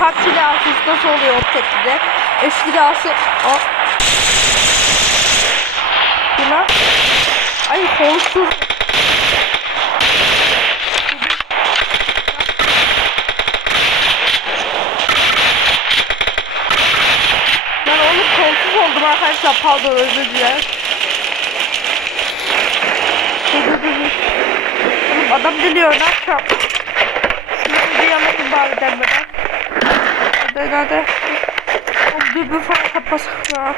Kat silahı nasıl oluyor o tepkide? Eş silahı... O. Bu lan? Ay kolsuz. Ben onu kolsuz oldum arkadaşlar. Pardon özür dilerim. Oğlum adam geliyor ne yapacağım? Şunu bir yanına bari denmeden. Degade. Ob du bevor kapas war.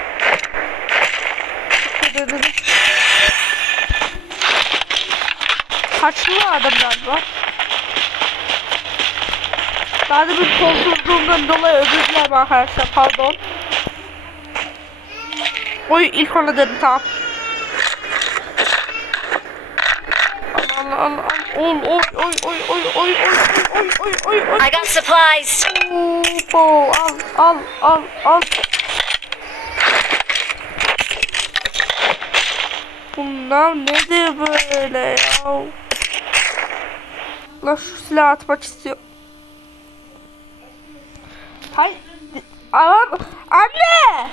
Dedim. Kaçlı adam galiba. Ben de bir kolsuzluğumdan dolayı özür dilerim arkadaşlar pardon. Oy ilk ona dedim tamam. Allah Allah Allah. Oy oy oy oy oy oy oy oy oy. I got supplies. Oo, al al al al. Bunlar nedir böyle ya? La şu silahı atmak istiyor. Hay Anam anne!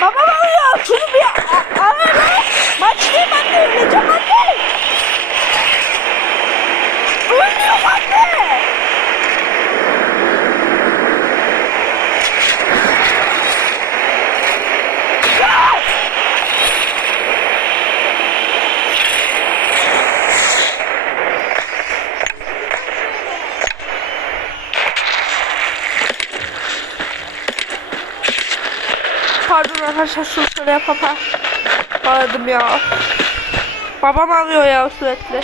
Babam arıyor. Şunu bir anne. Öleceğim anne. Ölüyorum anne. Ya! Pardon arkadaşlar şunu şöyle yapalım. ha. Aradım ya. Babam arıyor ya sürekli.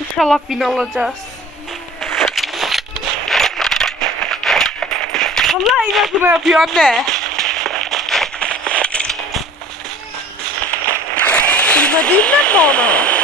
İnşallah win alacağız. Vallahi inatına yapıyor anne. Bilmediğim mi onu?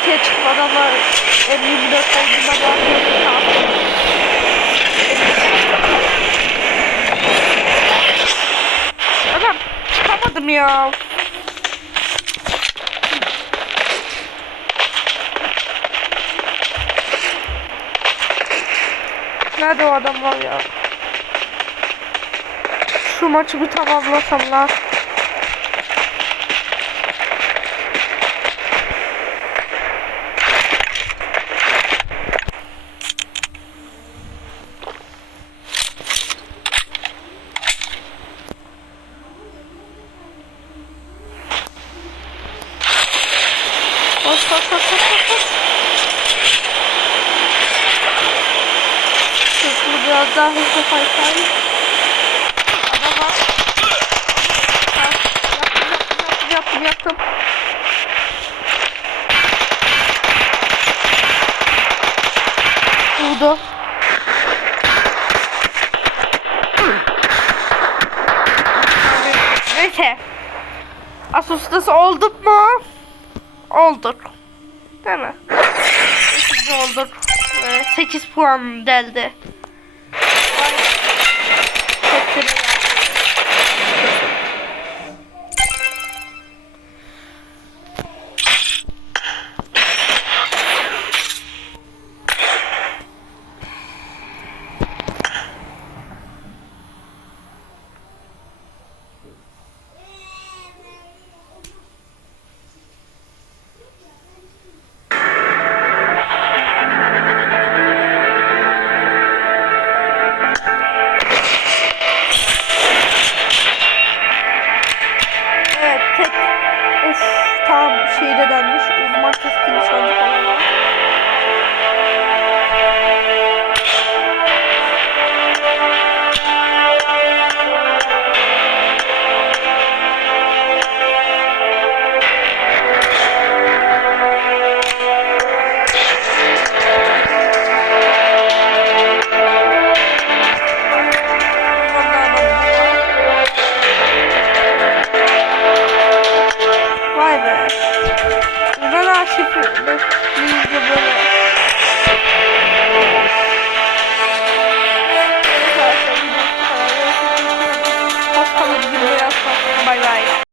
Çatıya çıkıp adamlar 54 olduğunda bakıyorum. Tamam. Adam çıkamadım ya. Nerede o adam var ya? Şu maçı bir tamamlasam lan. Koş koş koş koş koş koş. Hızlı biraz daha hızlı. Ha, Yaptım yaptım yaptım yaptım yaptım. Vurdu. Neyse. Asustası olduk mu? Olduk. Değil mi? İkinci olduk. Ee, 8 puan deldi. Tam şeyde denmiş uzman keskin nişancı falan